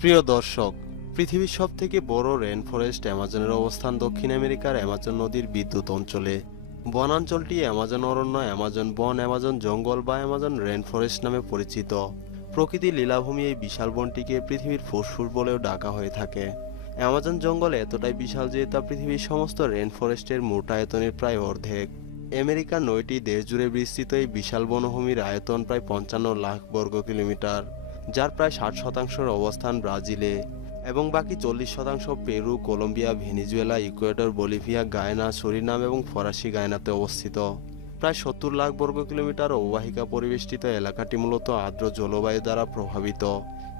প্রিয় দর্শক, পৃথিবীর সব থেকে বড় রেন ফরেস্ট অ্যামাজনের অবস্থান দক্ষিণ আমেরিকার অ্যামাজন নদীর বিদ্যুৎ অঞ্চলে। বনাঞ্চলটি অ্যামাজন অরণ্য, অ্যামাজন বন, অ্যামাজন জঙ্গল বা অ্যামাজন রেন ফরেস্ট নামে পরিচিত। প্রকৃতির লীলাভূমি এই বিশাল বনটিকে পৃথিবীর ফুসফুস বলেও ডাকা হয়ে থাকে। অ্যামাজন জঙ্গল এতটাই বিশাল যে তা পৃথিবীর সমস্ত রেন ফরেস্টের মোট আয়তনের প্রায় অর্ধেক। আমেরিকার নয়টি দেশ জুড়ে বিস্তৃত এই বিশাল বনভূমির আয়তন প্রায় পঞ্চান্ন লাখ বর্গ কিলোমিটার। যার প্রায় ষাট শতাংশের অবস্থান ব্রাজিলে এবং বাকি চল্লিশ শতাংশ Peru, Colombia, Venezuela, Ecuador, Bolivia, Guyana, Suriname এবং ফরাসি গায়নাতে অবস্থিত। প্রায় সত্তর লাখ বর্গ কিলোমিটার অববাহিকা পরিবেষ্টিত এলাকাটি মূলত আর্দ্র জলবায়ু দ্বারা প্রভাবিত।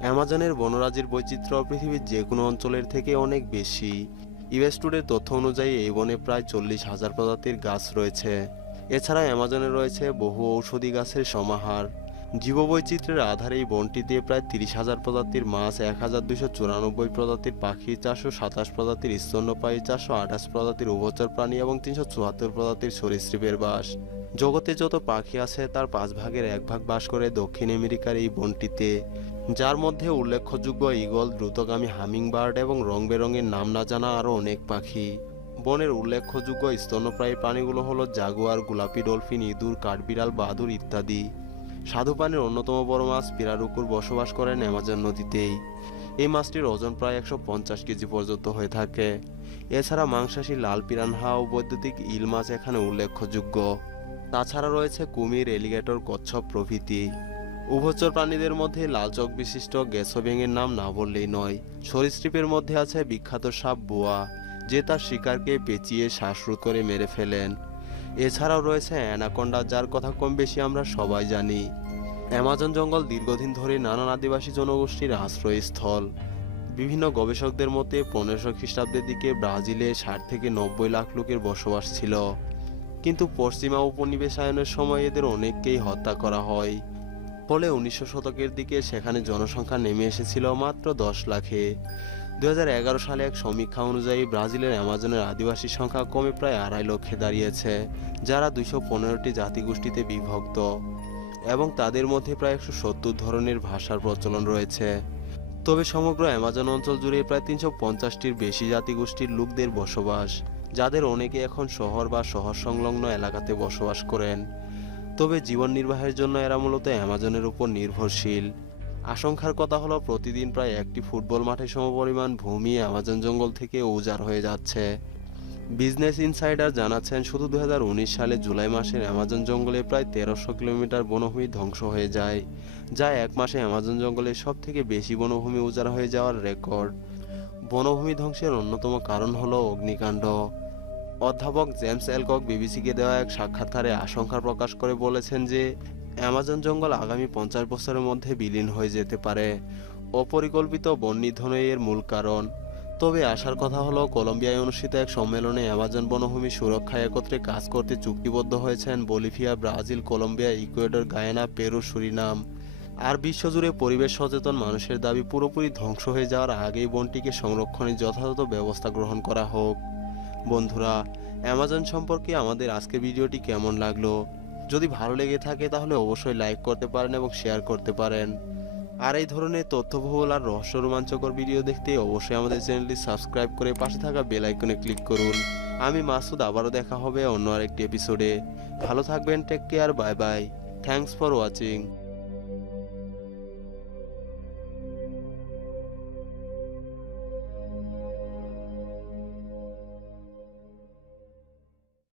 অ্যামাজনের বনরাজির বৈচিত্র্য পৃথিবীর যে কোনো অঞ্চলের থেকে অনেক বেশি। ইউএস টুডের তথ্য অনুযায়ী এই বনে প্রায় চল্লিশ হাজার প্রজাতির গাছ রয়েছে। এছাড়া অ্যামাজনে রয়েছে বহু ঔষধি গাছের সমাহার। জীববৈচিত্র্যের আধারে এই বনটিতে প্রায় তিরিশ হাজার প্রজাতির মাছ, এক হাজার দুশো চুরানব্বই প্রজাতির পাখি চারশো সাতাশ প্রজাতির স্তন্যপায়ী চারশো আঠাশ প্রজাতির উভচর প্রাণী এবং তিনশো চুয়াত্তর প্রজাতির সরীসৃপের বাস। জগতে যত পাখি আছে, তার পাঁচ ভাগের এক ভাগ বাস করে দক্ষিণ আমেরিকার এই বনটিতে। যার মধ্যে উল্লেখযোগ্য ঈগল, দ্রুতগামী হামিংবার্ড এবং রং বেরঙের নাম না জানা আরও অনেক পাখি। বনের উল্লেখযোগ্য স্তন্যপ্রায়ী প্রাণীগুলো হলো জাগুয়ার, গোলাপি ডলফিন, ইঁদুর, কাঠবিড়াল, বাদুর ইত্যাদি। স্বাদু পানির অন্যতম বড় মাছ পিরারুকুর বসবাস করেন অ্যামাজন নদীতেই। এই মাছটির ওজন প্রায় একশো পঞ্চাশ কেজি পর্যন্ত হয়ে থাকে। এছাড়া মাংসাশী লাল পিরানহা ও বৈদ্যুতিক ইল মাছ এখানে উল্লেখযোগ্য। তাছাড়া রয়েছে কুমির, এলিগেটর, কচ্ছপ প্রভৃতি। উভচর প্রাণীদের মধ্যে লাল চোখ বিশিষ্ট গ্যাসোবেঙের নাম না বললেই নয়। সরীসৃপের মধ্যে আছে বিখ্যাত সাপ বোয়া, যে তার শিকারকে পেঁচিয়ে শ্বাসরোধ করে মেরে ফেলেন। এছাড়াও রয়েছে অ্যানাকোন্ডা, যার কথা কম বেশি আমরা সবাই জানি। অ্যামাজন জঙ্গল দীর্ঘদিন ধরে নানান আদিবাসী জনগোষ্ঠীর আশ্রয়স্থল। বিভিন্ন গবেষকদের মতে, পনেরোশো খ্রিস্টাব্দের দিকে ব্রাজিলে ষাট থেকে নব্বই লাখ লোকের বসবাস ছিল। কিন্তু পশ্চিমা উপনিবেশায়নের সময় এদের অনেককেই হত্যা করা হয়। ফলে উনিশশো শতকের দিকে সেখানে জনসংখ্যা নেমে এসেছিল মাত্র দশ লাখে। দুই হাজার এগারো সালে এক সমীক্ষা অনুযায়ী ব্রাজিলের অ্যামাজনের আদিবাসী সংখ্যা কমে প্রায় আড়াই লক্ষে দাঁড়িয়েছে, যারা দুইশো পনেরোটি জাতিগোষ্ঠীতে বিভক্ত এবং তাদের মধ্যে প্রায় একশো সত্তর ধরনের ভাষার প্রচলন রয়েছে। তবে সমগ্র অ্যামাজন অঞ্চল জুড়ে প্রায় তিনশো পঞ্চাশটির বেশি জাতিগোষ্ঠীর লোকদের বসবাস, যাদের অনেকে এখন শহর বা শহর সংলগ্ন এলাকাতে বসবাস করেন। তবে জীবন নির্বাহের জন্য এরা মূলত অ্যামাজনের উপর নির্ভরশীল। আশঙ্কার কথা হলো প্রতিদিন প্রায় একটি ফুটবল মাঠে সমপরিমাণ ভূমি অ্যামাজন জঙ্গল থেকে উজাড় হয়ে যাচ্ছে। বিজনেস ইনসাইডার জানাচ্ছেন, শুধু দু হাজার উনিশ সালে জুলাই মাসের অ্যামাজন জঙ্গলে প্রায় তেরোশো কিলোমিটার বনভূমি ধ্বংস হয়ে যায়, যা এক মাসে অ্যামাজন জঙ্গলে সব থেকে বেশি বনভূমি উজাড় হয়ে যাওয়ার রেকর্ড। বনভূমি ধ্বংসের অন্যতম কারণ হলো অগ্নিকাণ্ড। অধ্যাপক জেমস এলকক বিবিসিকে দেওয়া এক সাক্ষাৎকারে আশঙ্কা প্রকাশ করে বলেছেন যে অ্যামাজন জঙ্গল আগামী পঞ্চাশ বছরের মধ্যে বিলীন হয়ে যেতে পারে। অপরিকল্পিত বন নিধনই এর মূল কারণ। তবে আসার কথা হলো, কলম্বিয়ায় অনুষ্ঠিত এক সম্মেলনে অ্যামাজন বনভূমি সুরক্ষায় একত্রে কাজ করতে চুক্তিবদ্ধ হয়েছেন Bolivia, Brazil, Colombia, Ecuador, Guyana, Peru, Suriname. আর বিশ্বজুড়ে পরিবেশ সচেতন মানুষের দাবি পুরোপুরি ধ্বংস হয়ে যাওয়ার আগেই বনটিকে সংরক্ষণের যথাযথ ব্যবস্থা গ্রহণ করা হোক। বন্ধুরা, অ্যামাজন সম্পর্কে আমাদের আজকের ভিডিওটি কেমন লাগল? যদি ভালো লেগে থাকে তাহলে অবশ্যই লাইক করতে পারেন এবং শেয়ার করতে পারেন। আর এই ধরনের তথ্যবহুল আর রহস্য রোমাঞ্চকর ভিডিও দেখতে অবশ্যই আমাদের চ্যানেলটি সাবস্ক্রাইব করে পাশে থাকা বেল আইকনে ক্লিক করুন। আমি মাসুদ, আবারও দেখা হবে অন্য আরেকটি এপিসোডে ভালো থাকবেন take care bye bye thanks for watching